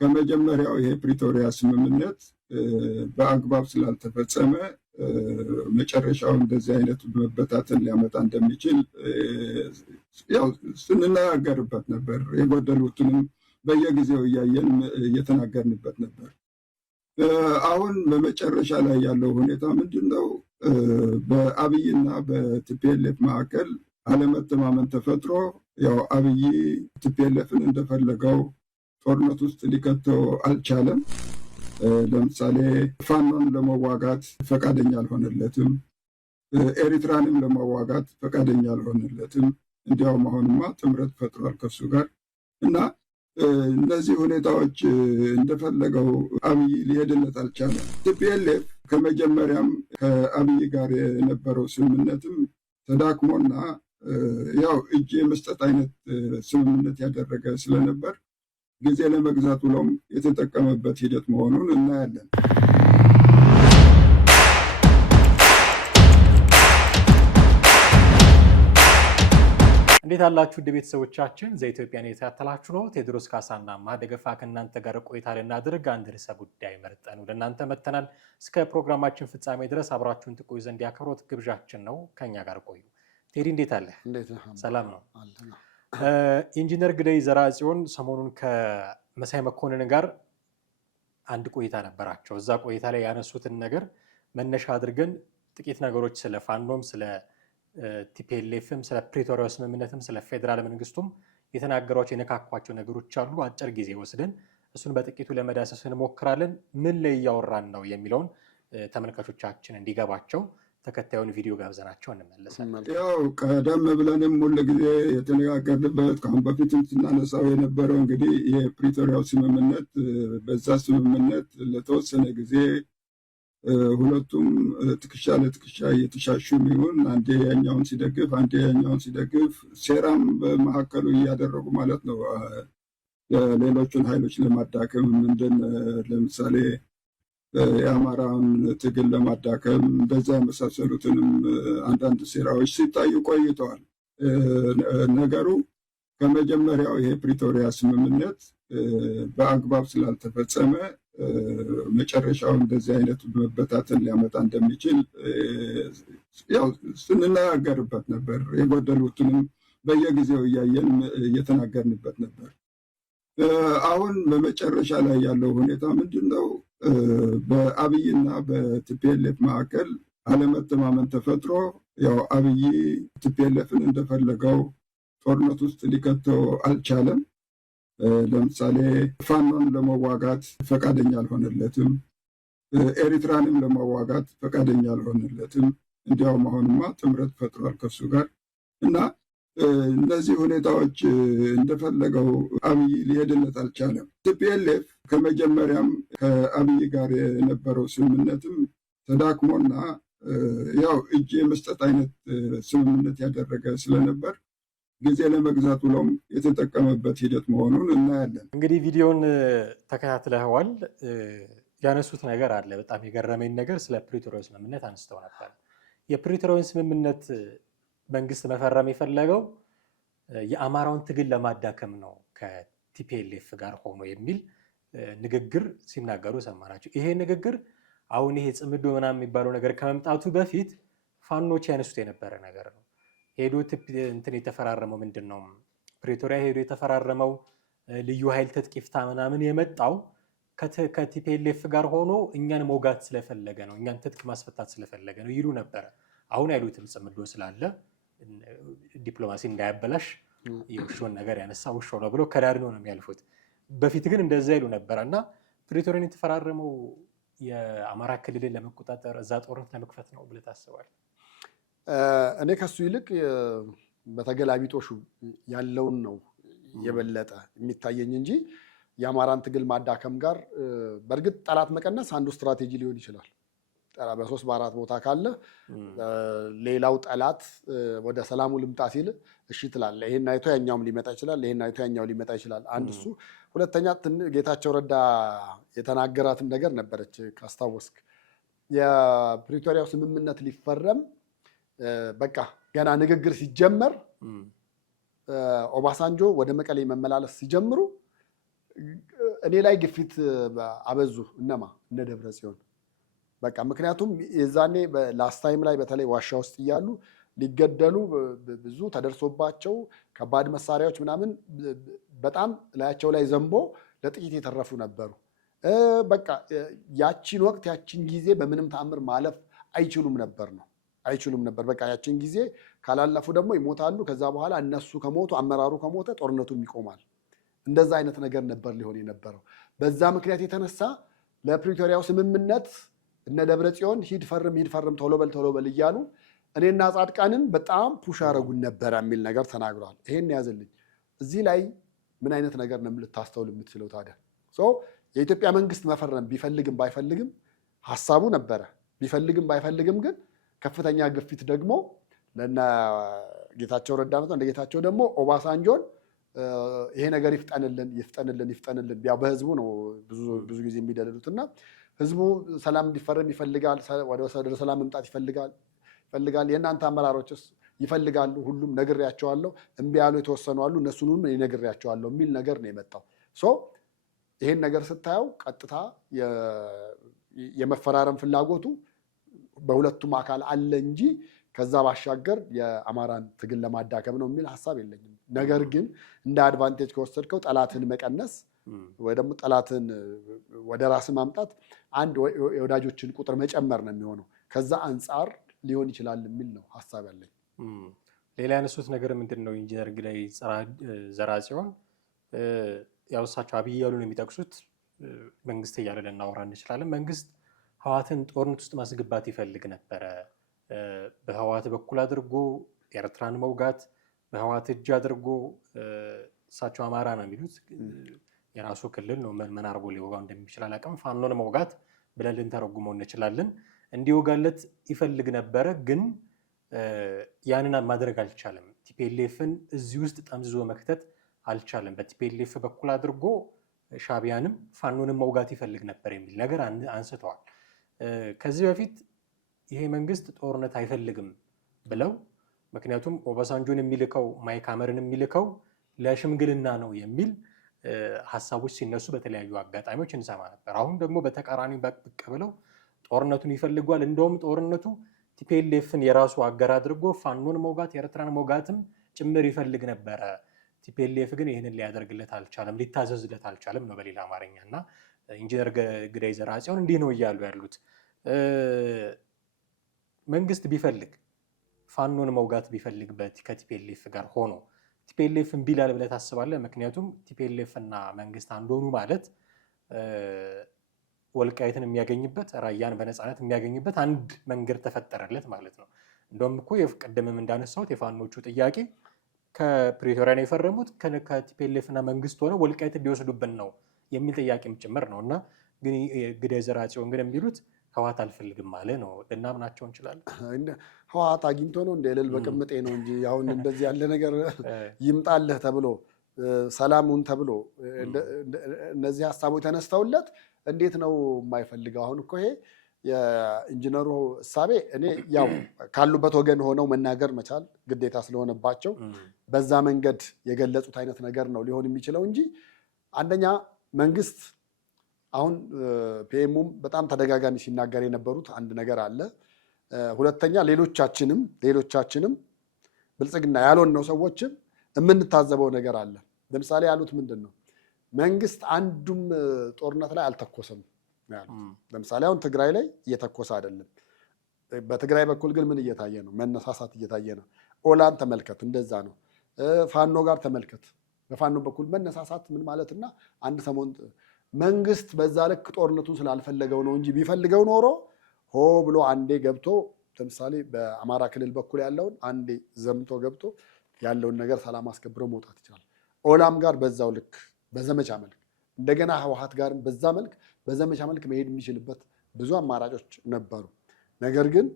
ከመጀመሪያው ይሄ ፕሪቶሪያ ስምምነት በአግባብ ስላልተፈጸመ መጨረሻው እንደዚህ አይነት መበታተን ሊያመጣ እንደሚችል ያው ስንነጋገርበት ነበር። የጎደሉትንም በየጊዜው እያየን እየተናገርንበት ነበር። አሁን በመጨረሻ ላይ ያለው ሁኔታ ምንድነው? በአብይና በቲፒኤልኤፍ መካከል አለመተማመን ተፈጥሮ ያው አብይ ቲፒኤልኤፍን እንደፈለገው ጦርነት ውስጥ ሊከተው አልቻለም። ለምሳሌ ፋኖን ለመዋጋት ፈቃደኛ አልሆነለትም። ኤሪትራንም ለመዋጋት ፈቃደኛ አልሆነለትም። እንዲያውም አሁንማ ጥምረት ፈጥሯል ከሱ ጋር እና እነዚህ ሁኔታዎች እንደፈለገው አብይ ሊሄድለት አልቻለም። ቲፒኤልኤፍ ከመጀመሪያም ከአብይ ጋር የነበረው ስምምነትም ተዳክሞና ያው እጅ የመስጠት አይነት ስምምነት ያደረገ ስለነበር ጊዜ ለመግዛት ብሎም የተጠቀመበት ሂደት መሆኑን እናያለን። እንዴት አላችሁ ውድ ቤተሰቦቻችን? ዘኢትዮጵያን እየተከታተላችሁ ነው። ቴዎድሮስ ካሳና ማደገፋ ከእናንተ ጋር ቆይታ ልናደርግ አንድ ርዕሰ ጉዳይ መርጠን ወደ እናንተ መጥተናል። እስከ ፕሮግራማችን ፍጻሜ ድረስ አብራችሁን ትቆዩ ዘንድ ያክብሮት ግብዣችን ነው። ከኛ ጋር ቆዩ። ቴዲ እንዴት አለ? ሰላም ነው? ኢንጂነር ግደይ ዘርአጽዮን ሰሞኑን ከመሳይ መኮንን ጋር አንድ ቆይታ ነበራቸው። እዛ ቆይታ ላይ ያነሱትን ነገር መነሻ አድርገን ጥቂት ነገሮች ስለ ፋኖም ስለ ቲፒኤልኤፍም ስለ ፕሪቶሪያው ስምምነትም ስለ ፌዴራል መንግስቱም የተናገሯቸው የነካኳቸው ነገሮች አሉ። አጭር ጊዜ ወስደን እሱን በጥቂቱ ለመዳሰስ እንሞክራለን። ምን ላይ እያወራን ነው የሚለውን ተመልካቾቻችን እንዲገባቸው ተከታዩን ቪዲዮ ጋብዘናቸው እንመለሳለን። ያው ቀደም ብለንም ሁሉ ጊዜ የተነጋገርንበት ከአሁን በፊትም ስናነሳው የነበረው እንግዲህ የፕሪቶሪያው ስምምነት በዛ ስምምነት ለተወሰነ ጊዜ ሁለቱም ትከሻ ለትከሻ እየተሻሹ ይሁን አንዴ ያኛውን ሲደግፍ አንዴ ያኛውን ሲደግፍ ሴራም በመካከሉ እያደረጉ ማለት ነው ሌሎቹን ኃይሎች ለማዳከም ምንድን ለምሳሌ የአማራውን ትግል ለማዳከም እንደዛ የመሳሰሉትንም አንዳንድ ሴራዎች ሲታዩ ቆይተዋል። ነገሩ ከመጀመሪያው ይሄ ፕሪቶሪያ ስምምነት በአግባብ ስላልተፈጸመ መጨረሻው እንደዚህ አይነት መበታተን ሊያመጣ እንደሚችል ያው ስንነጋገርበት ነበር። የጎደሉትንም በየጊዜው እያየን እየተናገርንበት ነበር። አሁን በመጨረሻ ላይ ያለው ሁኔታ ምንድነው? በአብይና በቲፒኤልኤፍ መካከል አለመተማመን ተፈጥሮ ያው አብይ ቲፒኤልኤፍን እንደፈለገው ጦርነት ውስጥ ሊከተው አልቻለም። ለምሳሌ ፋኖን ለመዋጋት ፈቃደኛ አልሆነለትም። ኤሪትራንም ለመዋጋት ፈቃደኛ አልሆነለትም። እንዲያውም አሁንማ ጥምረት ፈጥሯል ከሱ ጋር እና እነዚህ ሁኔታዎች እንደፈለገው አብይ ሊሄድለት አልቻለም። ቲፒኤልኤፍ ከመጀመሪያም ከአብይ ጋር የነበረው ስምምነትም ተዳክሞና ያው እጅ የመስጠት አይነት ስምምነት ያደረገ ስለነበር ጊዜ ለመግዛት ብሎም የተጠቀመበት ሂደት መሆኑን እናያለን። እንግዲህ ቪዲዮን ተከታትለዋል። ያነሱት ነገር አለ። በጣም የገረመኝ ነገር ስለ ፕሪቶሪያው ስምምነት አንስተው ነበር። የፕሪቶሪያውን ስምምነት መንግስት መፈረም የፈለገው የአማራውን ትግል ለማዳከም ነው ከቲፒኤልኤፍ ጋር ሆኖ የሚል ንግግር ሲናገሩ ሰማናቸው። ይሄ ንግግር አሁን ይሄ ጽምዶ ምናምን የሚባለው ነገር ከመምጣቱ በፊት ፋኖች ያነሱት የነበረ ነገር ነው። ሄዶ እንትን የተፈራረመው ምንድን ነው? ፕሪቶሪያ ሄዶ የተፈራረመው ልዩ ኃይል ትጥቅ ይፍታ ምናምን የመጣው ከቲፒኤልኤፍ ጋር ሆኖ እኛን መውጋት ስለፈለገ ነው፣ እኛን ትጥቅ ማስፈታት ስለፈለገ ነው ይሉ ነበረ። አሁን ያሉትም ጽምዶ ስላለ ዲፕሎማሲ እንዳያበላሽ የውሾን ነገር ያነሳ ውሾ ነው ብሎ ከዳር ነው የሚያልፉት። በፊት ግን እንደዛ ይሉ ነበረ እና ፕሪቶሪያን የተፈራረመው የአማራ ክልልን ለመቆጣጠር እዛ ጦርነት ለመክፈት ነው ብለህ ታስባለህ? እኔ ከሱ ይልቅ በተገላቢጦሹ ያለውን ነው የበለጠ የሚታየኝ እንጂ የአማራን ትግል ማዳከም ጋር በእርግጥ ጠላት መቀነስ አንዱ ስትራቴጂ ሊሆን ይችላል። በ3 በ4 ቦታ ካለ ሌላው ጠላት ወደ ሰላሙ ልምጣ ሲል እሺ ትላለህ። ይሄን አይቶ ያኛውም ሊመጣ ይችላል፣ ይሄን አይቶ ያኛው ሊመጣ ይችላል። አንድ እሱ። ሁለተኛ ጌታቸው ረዳ የተናገራትም ነገር ነበረች ካስታወስክ። የፕሪቶሪያው ስምምነት ሊፈረም በቃ ገና ንግግር ሲጀመር ኦባሳንጆ ወደ መቀሌ መመላለስ ሲጀምሩ እኔ ላይ ግፊት አበዙ። እነ ደብረ ጽዮን በቃ ምክንያቱም የዛኔ ላስት ታይም ላይ በተለይ ዋሻ ውስጥ እያሉ ሊገደሉ ብዙ ተደርሶባቸው ከባድ መሳሪያዎች ምናምን በጣም ላያቸው ላይ ዘንቦ ለጥቂት የተረፉ ነበሩ። በቃ ያቺን ወቅት ያቺን ጊዜ በምንም ተአምር ማለፍ አይችሉም ነበር። በቃ ያቺን ጊዜ ካላለፉ ደግሞ ይሞታሉ። ከዛ በኋላ እነሱ ከሞቱ አመራሩ ከሞተ ጦርነቱም ይቆማል። እንደዛ አይነት ነገር ነበር ሊሆን የነበረው። በዛ ምክንያት የተነሳ ለፕሪቶሪያው ስምምነት እነ ደብረ ጽዮን ሂድ ፈርም ቶሎ በል እያሉ እኔና ጻድቃንን በጣም ፑሽ አረጉን ነበረ የሚል ነገር ተናግሯል። ይሄን ያዝልኝ። እዚህ ላይ ምን አይነት ነገር ነው ልታስተውል የምትችለው ታዲያ? የኢትዮጵያ መንግስት መፈረም ቢፈልግም ባይፈልግም ሀሳቡ ነበረ። ቢፈልግም ባይፈልግም ግን ከፍተኛ ግፊት ደግሞ ለእነ ጌታቸው ረዳ ነው። እንደ ጌታቸው ደግሞ ኦባሳንጆን ይሄ ነገር ይፍጠንልን ያው በህዝቡ ነው ብዙ ጊዜ የሚደልሉትና ህዝቡ ሰላም እንዲፈረም ይፈልጋል። ወደ ሰላም መምጣት ይፈልጋል። የእናንተ አመራሮችስ ይፈልጋሉ? ሁሉም ነግሬያቸዋለሁ። እምቢ ያሉ የተወሰኑ አሉ። እነሱንም ነግሬያቸዋለሁ የሚል ነገር ነው የመጣው። ይሄን ነገር ስታየው ቀጥታ የመፈራረም ፍላጎቱ በሁለቱም አካል አለ እንጂ ከዛ ባሻገር የአማራን ትግል ለማዳከም ነው የሚል ሀሳብ የለኝም። ነገር ግን እንደ አድቫንቴጅ ከወሰድከው ጠላትን መቀነስ ወይ ደግሞ ጠላትን ወደ ራስ ማምጣት አንድ የወዳጆችን ቁጥር መጨመር ነው የሚሆነው። ከዛ አንጻር ሊሆን ይችላል የሚል ነው ሀሳብ ያለኝ። ሌላ ያነሱት ነገር ምንድን ነው? ኢንጂነር ግዳይ ዘርአጽዮን ያው እሳቸው አብይ እያሉ ነው የሚጠቅሱት። መንግስት እያለ ልናወራ እንችላለን። መንግስት ህወሓትን ጦርነት ውስጥ ማስገባት ይፈልግ ነበረ። በህወሓት በኩል አድርጎ ኤርትራን መውጋት፣ በህወሓት እጅ አድርጎ እሳቸው አማራ ነው የሚሉት የራሱ ክልል ነው። ምን አድርጎ ሊወጋው እንደሚችል አላውቅም። ፋኖን መውጋት ብለን ልንተረጉመው እንችላለን። እንዲወጋለት ይፈልግ ነበረ፣ ግን ያንን ማድረግ አልቻለም። ቲፒኤልኤፍን እዚህ ውስጥ ጠምዝዞ መክተት አልቻለም። በቲፒኤልኤፍ በኩል አድርጎ ሻዕቢያንም ፋኖንም መውጋት ይፈልግ ነበር የሚል ነገር አንስተዋል። ከዚህ በፊት ይሄ መንግስት ጦርነት አይፈልግም ብለው ምክንያቱም ኦባሳንጆን የሚልከው ማይክ ሐመርን የሚልከው ለሽምግልና ነው የሚል ሀሳቦች ሲነሱ በተለያዩ አጋጣሚዎች እንሰማ ነበር። አሁን ደግሞ በተቃራኒ ብቅ ብለው ጦርነቱን ይፈልጓል። እንደውም ጦርነቱ ቲፒኤልኤፍን የራሱ አገር አድርጎ ፋኖን መውጋት የኤርትራን መውጋትም ጭምር ይፈልግ ነበረ። ቲፒኤልኤፍ ግን ይህንን ሊያደርግለት አልቻለም፣ ሊታዘዝለት አልቻለም ነው በሌላ አማርኛ። እና ኢንጂነር ግዳይ ዘርአጽዮን እንዲህ ነው እያሉ ያሉት። መንግስት ቢፈልግ ፋኖን መውጋት ቢፈልግበት ከቲፒኤልኤፍ ጋር ሆኖ ቲፒኤልኤፍ እምቢ ይላል ብለህ ታስባለህ? ምክንያቱም ቲፒኤልኤፍ እና መንግስት አንድ ሆኑ ማለት ወልቃይትን የሚያገኝበት ራያን በነፃነት የሚያገኝበት አንድ መንገድ ተፈጠረለት ማለት ነው። እንደውም እኮ ቅድምም እንዳነሳሁት የፋኖቹ ጥያቄ ከፕሪቶሪያ ነው የፈረሙት ከቲፒኤልኤፍ እና መንግስት ሆነ ወልቃይትን ሊወስዱብን ነው የሚል ጥያቄም ጭምር ነው። እና ግን ግዳይ ዘርአጽዮን ግን የሚሉት ህወሓት አልፈልግም አለ ነው። ልናምናቸው እንችላለን? ህወሓት አግኝቶ ነው እንደ እልል በቅምጤ ነው እንጂ አሁን እንደዚህ ያለ ነገር ይምጣልህ ተብሎ ሰላሙን ተብሎ እነዚህ ሀሳቦች ተነስተውለት እንዴት ነው የማይፈልገው? አሁን እኮ ይሄ የኢንጂነሩ እሳቤ እኔ ያው ካሉበት ወገን ሆነው መናገር መቻል ግዴታ ስለሆነባቸው በዛ መንገድ የገለጹት አይነት ነገር ነው ሊሆን የሚችለው እንጂ አንደኛ መንግስት አሁን ፒኤሙም በጣም ተደጋጋሚ ሲናገር የነበሩት አንድ ነገር አለ። ሁለተኛ ሌሎቻችንም ብልጽግና ያልሆነው ሰዎችም የምንታዘበው ነገር አለ። ለምሳሌ ያሉት ምንድን ነው? መንግስት አንዱም ጦርነት ላይ አልተኮሰም ያሉት። ለምሳሌ አሁን ትግራይ ላይ እየተኮሰ አይደለም። በትግራይ በኩል ግን ምን እየታየ ነው? መነሳሳት እየታየ ነው። ኦላን ተመልከት፣ እንደዛ ነው። ፋኖ ጋር ተመልከት፣ በፋኖ በኩል መነሳሳት ምን ማለትና አንድ ሰሞን መንግስት በዛ ልክ ጦርነቱን ስላልፈለገው ነው እንጂ ቢፈልገው ኖሮ ሆ ብሎ አንዴ ገብቶ ለምሳሌ በአማራ ክልል በኩል ያለውን አንዴ ዘምቶ ገብቶ ያለውን ነገር ሰላም አስከብሮ መውጣት ይችላል። ኦላም ጋር በዛው ልክ በዘመቻ መልክ እንደገና ህወሓት ጋርም በዛ መልክ በዘመቻ መልክ መሄድ የሚችልበት ብዙ አማራጮች ነበሩ። ነገር ግን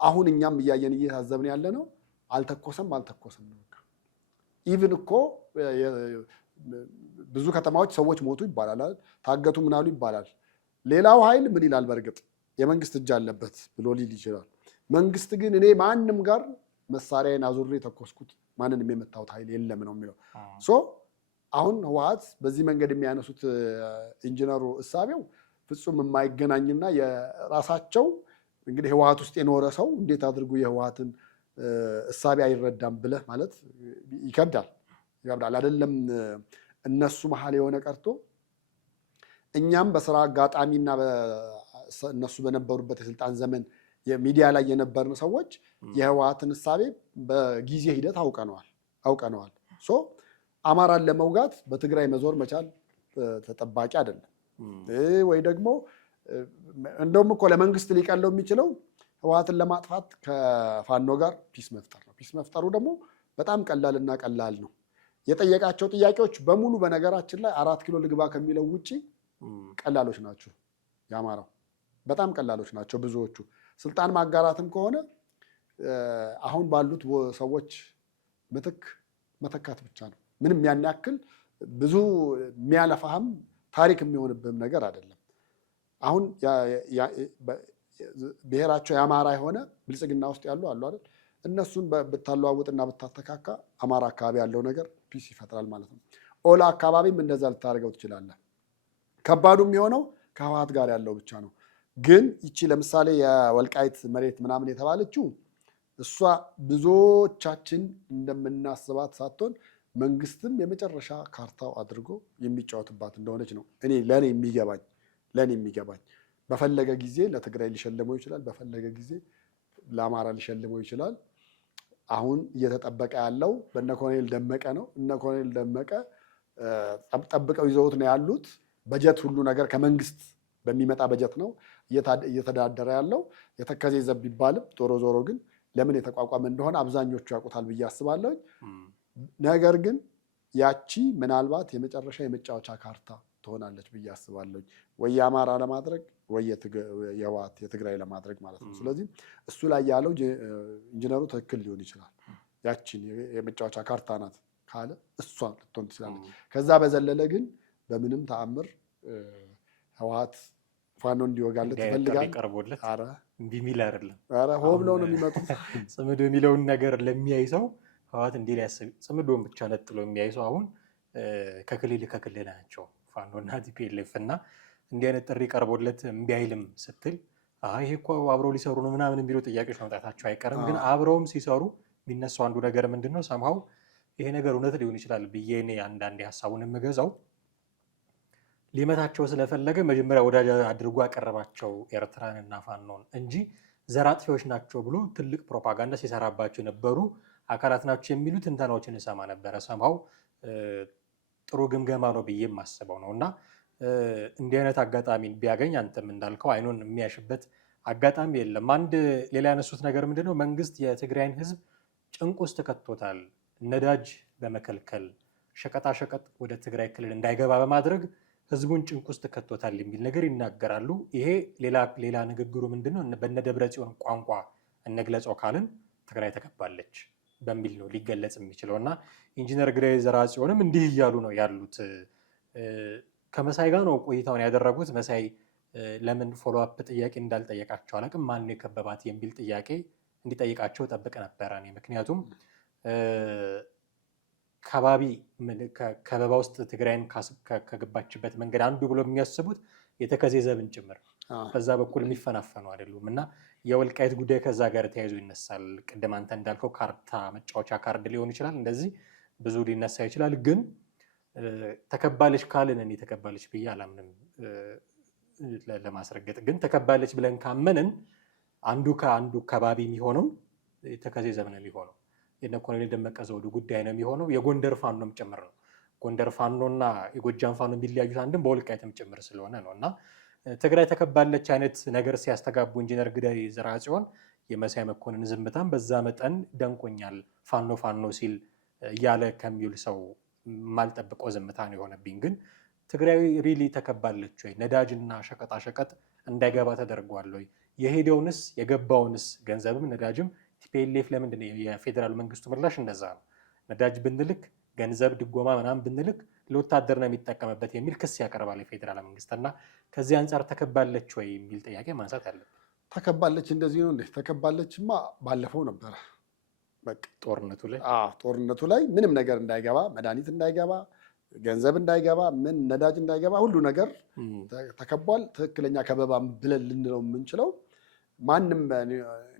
አሁን እኛም እያየን እየታዘብን ያለ ነው አልተኮሰም ነው። ኢቭን እኮ ብዙ ከተማዎች ሰዎች ሞቱ ይባላል፣ ታገቱ ምናሉ ይባላል። ሌላው ኃይል ምን ይላል? በእርግጥ የመንግስት እጅ አለበት ብሎ ሊል ይችላል። መንግስት ግን እኔ ማንም ጋር መሳሪያን አዙሬ ተኮስኩት ማንንም የመታሁት ኃይል የለም ነው የሚለው። አሁን ህወሓት በዚህ መንገድ የሚያነሱት ኢንጂነሩ እሳቤው ፍጹም የማይገናኝና የራሳቸው እንግዲህ ህወሓት ውስጥ የኖረ ሰው እንዴት አድርጎ የህወሓትን እሳቤ አይረዳም ብለህ ማለት ይከብዳል አይደለም። እነሱ መሀል የሆነ ቀርቶ እኛም በስራ አጋጣሚና እነሱ በነበሩበት የስልጣን ዘመን የሚዲያ ላይ የነበርን ሰዎች የህወሓትን እሳቤ በጊዜ ሂደት አውቀነዋል። አማራን ለመውጋት በትግራይ መዞር መቻል ተጠባቂ አይደለም። ወይ ደግሞ እንደውም እኮ ለመንግስት ሊቀለው የሚችለው ህወሓትን ለማጥፋት ከፋኖ ጋር ፒስ መፍጠር ነው። ፒስ መፍጠሩ ደግሞ በጣም ቀላልና ቀላል ነው። የጠየቃቸው ጥያቄዎች በሙሉ በነገራችን ላይ 4 ኪሎ ልግባ ከሚለው ውጪ ቀላሎች ናቸው። የአማራው በጣም ቀላሎች ናቸው ብዙዎቹ። ስልጣን ማጋራትም ከሆነ አሁን ባሉት ሰዎች መተካት ብቻ ነው። ምንም ያን ያክል ብዙ የሚያለፋህም ታሪክ የሚሆንብህም ነገር አይደለም። አሁን ብሔራቸው የአማራ የሆነ ብልጽግና ውስጥ ያሉ አሉ አይደል? እነሱን ብታለዋውጥና ብታተካካ አማራ አካባቢ ያለው ነገር ፒስ ይፈጥራል ማለት ነው። ኦላ አካባቢም እንደዛ ልታደርገው ትችላለህ። ከባዱ የሚሆነው ከህወሓት ጋር ያለው ብቻ ነው። ግን ይቺ ለምሳሌ የወልቃይት መሬት ምናምን የተባለችው እሷ ብዙዎቻችን እንደምናስባት ሳትሆን መንግስትም የመጨረሻ ካርታው አድርጎ የሚጫወትባት እንደሆነች ነው ለእኔ የሚገባኝ። በፈለገ ጊዜ ለትግራይ ሊሸልመው ይችላል፣ በፈለገ ጊዜ ለአማራ ሊሸልመው ይችላል። አሁን እየተጠበቀ ያለው በእነ ኮሎኔል ደመቀ ነው። እነ ኮሎኔል ደመቀ ጠብቀው ይዘውት ነው ያሉት። በጀት ሁሉ ነገር ከመንግስት በሚመጣ በጀት ነው እየተዳደረ ያለው። የተከዜ ዘብ ቢባልም ዞሮ ግን ለምን የተቋቋመ እንደሆነ አብዛኞቹ ያውቁታል ብዬ አስባለሁ። ነገር ግን ያቺ ምናልባት የመጨረሻ የመጫወቻ ካርታ ትሆናለች ብዬ አስባለሁ። ወይ የአማራ ለማድረግ ወይ የህወሓት የትግራይ ለማድረግ ማለት ነው። ስለዚህ እሱ ላይ ያለው ኢንጂነሩ ትክክል ሊሆን ይችላል። ያቺን የመጫወቻ ካርታ ናት ካለ እሷ ልትሆን ትችላለች። ከዛ በዘለለ ግን በምንም ተአምር ህወሓት ፋኖ እንዲወጋለት ይፈልጋል። ኧረ እምቢ የሚል አይደለም። ኧረ ሆ ብለው ነው የሚመጡት። ጽምዶ የሚለውን ነገር ለሚያይ ሰው ህወሓት እንዲህ ሊያስብ ጽምዶን ብቻ ነጥሎ የሚያይ ሰው አሁን ከክልል ናቸው ፋኖና ቲፒኤልኤፍ እና እንዲህ አይነት ጥሪ ቀርቦለት እምቢ አይልም ስትል ይሄ እኮ አብረው ሊሰሩ ነው ምናምን የሚሉ ጥያቄዎች መምጣታቸው አይቀርም። ግን አብረውም ሲሰሩ የሚነሳው አንዱ ነገር ምንድን ነው? ሰምሃው ይሄ ነገር እውነት ሊሆን ይችላል ብዬ እኔ አንዳንዴ ሀሳቡን የምገዛው ሊመታቸው ስለፈለገ መጀመሪያ ወዳጅ አድርጎ ያቀረባቸው ኤርትራን እና ፋኖን እንጂ ዘራጥፊዎች ናቸው ብሎ ትልቅ ፕሮፓጋንዳ ሲሰራባቸው የነበሩ አካላት ናቸው የሚሉ ትንተናዎችን እሰማ ነበረ። ሰምሃው ጥሩ ግምገማ ነው ብዬ የማስበው ነው። እና እንዲህ አይነት አጋጣሚን ቢያገኝ አንተም እንዳልከው አይኑን የሚያሽበት አጋጣሚ የለም። አንድ ሌላ ያነሱት ነገር ምንድነው? መንግስት የትግራይን ህዝብ ጭንቅ ውስጥ ከቶታል፣ ነዳጅ በመከልከል ሸቀጣሸቀጥ ወደ ትግራይ ክልል እንዳይገባ በማድረግ ህዝቡን ጭንቅ ውስጥ ከቶታል የሚል ነገር ይናገራሉ። ይሄ ሌላ ንግግሩ ምንድነው? በነ ደብረጽዮን ቋንቋ እንግለጸው ካልን ትግራይ ተከባለች በሚል ነው ሊገለጽ የሚችለው። እና ኢንጂነር ግዳይ ዘርአጽዮንም እንዲህ እያሉ ነው ያሉት። ከመሳይ ጋር ነው ቆይታውን ያደረጉት። መሳይ ለምን ፎሎ አፕ ጥያቄ እንዳልጠየቃቸው አላውቅም። ማን የከበባት የሚል ጥያቄ እንዲጠይቃቸው ጠብቅ ነበረ እኔ። ምክንያቱም ከበባ ውስጥ ትግራይን ከገባችበት መንገድ አንዱ ብሎ የሚያስቡት የተከዜ ዘብን ጭምር በዛ በኩል የሚፈናፈኑ አይደሉም። እና የወልቃይት ጉዳይ ከዛ ጋር ተያይዞ ይነሳል። ቅድም አንተ እንዳልከው ካርታ መጫወቻ ካርድ ሊሆን ይችላል፣ እንደዚህ ብዙ ሊነሳ ይችላል። ግን ተከባለች ካልን እኔ ተከባለች ብዬ አላምንም ለማስረገጥ። ግን ተከባለች ብለን ካመንን አንዱ ከአንዱ ከባቢ የሚሆነው የተከዜ ዘብ ነው የሚሆነው። የነ ኮሎኔል ደመቀ ዘውዱ ጉዳይ ነው የሚሆነው። የጎንደር ፋኖም ጭምር ነው። ጎንደር ፋኖና የጎጃም ፋኖ የሚለያዩት አንድም በወልቃይትም ጭምር ስለሆነ ነው። እና ትግራይ ተከባለች አይነት ነገር ሲያስተጋቡ ኢንጂነር ግዳይ ዘርአጽዮን የመሳይ መኮንን ዝምታም በዛ መጠን ደንቆኛል። ፋኖ ሲል እያለ ከሚውል ሰው ማልጠብቀው ዝምታ ነው የሆነብኝ። ግን ትግራይ ሪሊ ተከባለች ወይ? ነዳጅና ሸቀጣሸቀጥ እንዳይገባ ተደርጓል ወይ? የሄደውንስ የገባውንስ ገንዘብም ነዳጅም ቲፒኤልኤፍ ለምንድን ነው? የፌዴራል መንግስቱ ምላሽ እንደዛ ነው። ነዳጅ ብንልክ ገንዘብ ድጎማ ምናምን ብንልክ ለወታደር ነው የሚጠቀምበት የሚል ክስ ያቀርባል የፌዴራል መንግስት። እና ከዚህ አንጻር ተከባለች ወይ የሚል ጥያቄ ማንሳት ያለብን። ተከባለች እንደዚህ ነው እንዴ? ተከባለችማ ባለፈው ነበረ። በቃ ጦርነቱ ላይ ምንም ነገር እንዳይገባ፣ መድኃኒት እንዳይገባ፣ ገንዘብ እንዳይገባ ምን ነዳጅ እንዳይገባ ሁሉ ነገር ተከቧል። ትክክለኛ ከበባ ብለን ልንለው የምንችለው ማንም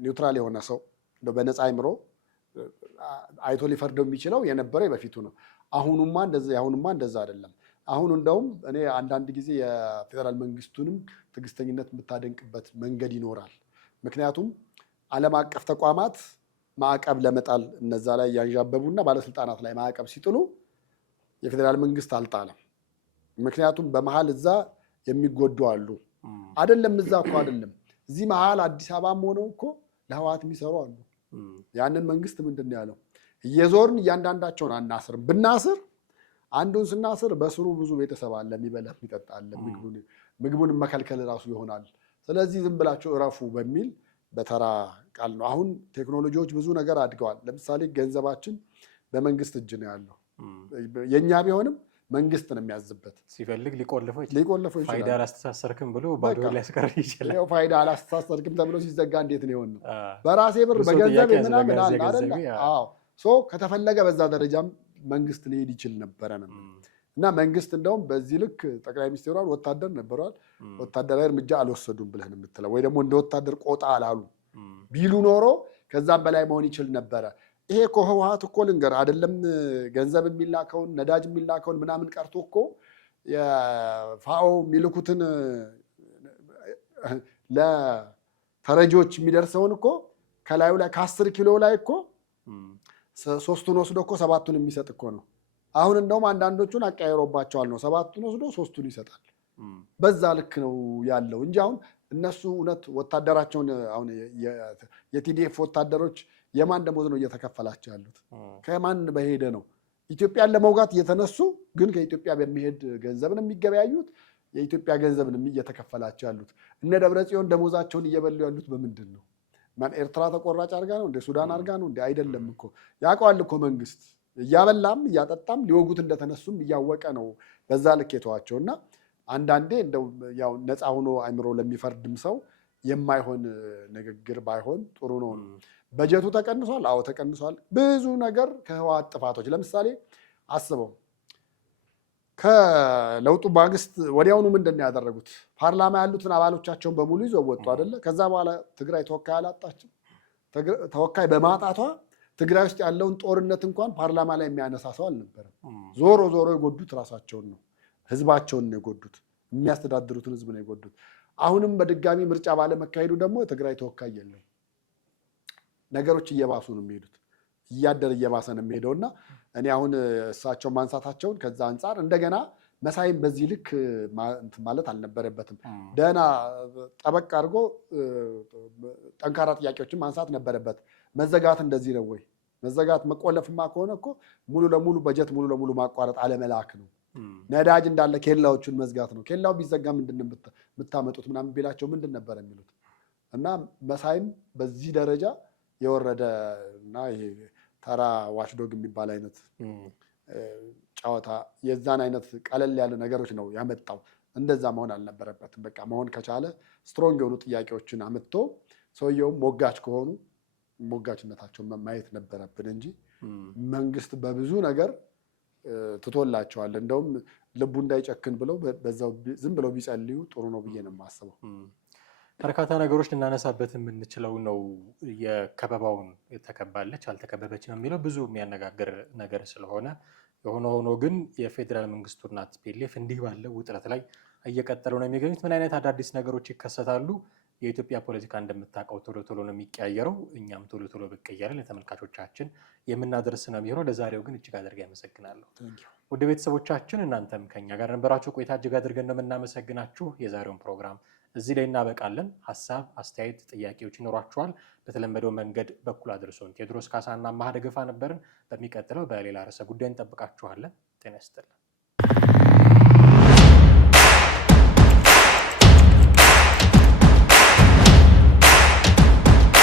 ኒውትራል የሆነ ሰው በነፃ አይምሮ አይቶ ሊፈርደው የሚችለው የነበረው በፊቱ ነው። አሁንማ እንደዛ አይደለም። አሁን እንደውም እኔ አንዳንድ ጊዜ የፌዴራል መንግስቱንም ትዕግስተኝነት የምታደንቅበት መንገድ ይኖራል። ምክንያቱም ዓለም አቀፍ ተቋማት ማዕቀብ ለመጣል እነዛ ላይ ያንዣበቡና ባለስልጣናት ላይ ማዕቀብ ሲጥሉ የፌዴራል መንግስት አልጣለም። ምክንያቱም በመሀል እዛ የሚጎዱ አሉ። አይደለም እዛ እኮ አይደለም እዚህ መሀል አዲስ አበባም ሆነው እኮ ለህወሓት የሚሰሩ አሉ። ያንን መንግስት ምንድን ነው ያለው? እየዞርን እያንዳንዳቸውን አናስርም። ብናስር አንዱን ስናስር በስሩ ብዙ ቤተሰብ አለ፣ የሚበላ የሚጠጣ አለ። ምግቡን መከልከል ራሱ ይሆናል። ስለዚህ ዝም ብላችሁ እረፉ በሚል በተራ ቃል ነው። አሁን ቴክኖሎጂዎች ብዙ ነገር አድገዋል። ለምሳሌ ገንዘባችን በመንግስት እጅ ነው ያለው። የኛ ቢሆንም መንግስት ነው የሚያዝበት። ሲፈልግ ሊቆልፈው ይችላል። ፋይዳ አላስተሳሰርክም ብሎ ባዶ ሊያስቀር ይችላል። ፋይዳ አላስተሳሰርክም ተብሎ ሲዘጋ እንዴት ነው የሆነው? በራሴ ብር በገንዘብ ምናምን አለ አይደል? አዎ ከተፈለገ በዛ ደረጃም መንግስት ሊሄድ ይችል ነበረ ነው። እና መንግስት እንደውም በዚህ ልክ ጠቅላይ ሚኒስትሯን ወታደር ነበረዋል ወታደራዊ እርምጃ አልወሰዱም ብለህ ነው የምትለው፣ ወይ ደግሞ እንደ ወታደር ቆጣ አላሉ ቢሉ ኖሮ ከዛም በላይ መሆን ይችል ነበረ። ይሄ እኮ ህወሓት እኮ ልንገር አይደለም ገንዘብ የሚላከውን ነዳጅ የሚላከውን ምናምን ቀርቶ እኮ የፋኦ የሚልኩትን ለተረጂዎች የሚደርሰውን እኮ ከላዩ ላይ ከ10 ኪሎ ላይ እኮ 3ቱን ወስዶ እኮ 7ቱን የሚሰጥ እኮ ነው። አሁን እንደውም አንዳንዶቹን አቀያይሮባቸዋል ነው 7ቱን ወስዶ 3ቱን ይሰጣል። በዛ ልክ ነው ያለው እንጂ አሁን እነሱ እውነት ወታደራቸውን አሁን የቲዲኤፍ ወታደሮች የማን ደሞዝ ነው እየተከፈላቸው ያሉት? ከማን በሄደ ነው? ኢትዮጵያን ለመውጋት እየተነሱ ግን ከኢትዮጵያ በሚሄድ ገንዘብን የሚገበያዩት የኢትዮጵያ ገንዘብን እየተከፈላቸው ያሉት። እነ ደብረጽዮን ደሞዛቸውን እየበሉ ያሉት በምንድን ነው? ኤርትራ ተቆራጭ አድርጋ ነው እንደ ሱዳን አድርጋ ነው እንደ አይደለም እኮ ያውቀዋል እኮ መንግስት እያበላም እያጠጣም ሊወጉት እንደተነሱም እያወቀ ነው በዛ ልክ የተዋቸው። እና አንዳንዴ እንደው ያው ነፃ ሆኖ አይምሮ ለሚፈርድም ሰው የማይሆን ንግግር ባይሆን ጥሩ ነው። በጀቱ ተቀንሷል። አዎ ተቀንሷል። ብዙ ነገር ከህወሓት ጥፋቶች ለምሳሌ አስበው ከለውጡ ማግስት ወዲያውኑ ምንድን ነው ያደረጉት? ፓርላማ ያሉትን አባሎቻቸውን በሙሉ ይዘው ወጡ አይደለ? ከዛ በኋላ ትግራይ ተወካይ አላጣችም። ተወካይ በማጣቷ ትግራይ ውስጥ ያለውን ጦርነት እንኳን ፓርላማ ላይ የሚያነሳ ሰው አልነበረም። ዞሮ ዞሮ የጎዱት ራሳቸውን ነው፣ ህዝባቸውን ነው የጎዱት፣ የሚያስተዳድሩትን ህዝብ ነው የጎዱት። አሁንም በድጋሚ ምርጫ ባለመካሄዱ ደግሞ የትግራይ ተወካይ የለም። ነገሮች እየባሱ ነው የሚሄዱት፣ እያደር እየባሰ ነው የሚሄደውና እኔ አሁን እሳቸው ማንሳታቸውን ከዛ አንጻር እንደገና መሳይም በዚህ ልክ ማለት አልነበረበትም። ደህና ጠበቅ አድርጎ ጠንካራ ጥያቄዎችን ማንሳት ነበረበት። መዘጋት እንደዚህ ነው ወይ? መዘጋት መቆለፍማ ከሆነ እኮ ሙሉ ለሙሉ በጀት ሙሉ ለሙሉ ማቋረጥ አለመላክ ነው። ነዳጅ እንዳለ ኬላዎቹን መዝጋት ነው። ኬላው ቢዘጋ ምንድን ነው የምታመጡት ምናምን ቢላቸው ምንድን ነበር የሚሉት? እና መሳይም በዚህ ደረጃ የወረደ እና ይሄ ተራ ዋሽዶግ የሚባል አይነት ጨዋታ የዛን አይነት ቀለል ያለ ነገሮች ነው ያመጣው። እንደዛ መሆን አልነበረበትም። በቃ መሆን ከቻለ ስትሮንግ የሆኑ ጥያቄዎችን አምጥቶ ሰውየውም ሞጋች ከሆኑ ሞጋችነታቸውን ማየት ነበረብን እንጂ መንግስት በብዙ ነገር ትቶላቸዋል። እንደውም ልቡ እንዳይጨክን ብለው በዛው ዝም ብለው ቢጸልዩ ጥሩ ነው ብዬ ነው የማስበው። በርካታ ነገሮች ልናነሳበት የምንችለው ነው። የከበባውን ተከባለች አልተከበበችም የሚለው ብዙ የሚያነጋግር ነገር ስለሆነ የሆነ ሆኖ ግን የፌዴራል መንግስቱና ቲፒኤልኤፍ እንዲህ ባለው ውጥረት ላይ እየቀጠሉ ነው የሚገኙት። ምን አይነት አዳዲስ ነገሮች ይከሰታሉ? የኢትዮጵያ ፖለቲካ እንደምታውቀው ቶሎ ቶሎ ነው የሚቀያየረው። እኛም ቶሎ ቶሎ ብቅ እያለን ለተመልካቾቻችን የምናደርስ ነው የሚሆነው። ለዛሬው ግን እጅግ አድርጌ አመሰግናለሁ። ውድ ቤተሰቦቻችን እናንተም ከኛ ጋር ነበራችሁ ቆይታ እጅግ አድርገን ነው የምናመሰግናችሁ። የዛሬውን ፕሮግራም እዚህ ላይ እናበቃለን። ሀሳብ፣ አስተያየት፣ ጥያቄዎች ይኖሯችኋል በተለመደው መንገድ በኩል አድርሶን። ቴዎድሮስ ካሳና አማሃ ደገፋ ነበርን። በሚቀጥለው በሌላ ርዕሰ ጉዳይ እንጠብቃችኋለን። ጤና ይስጥልን።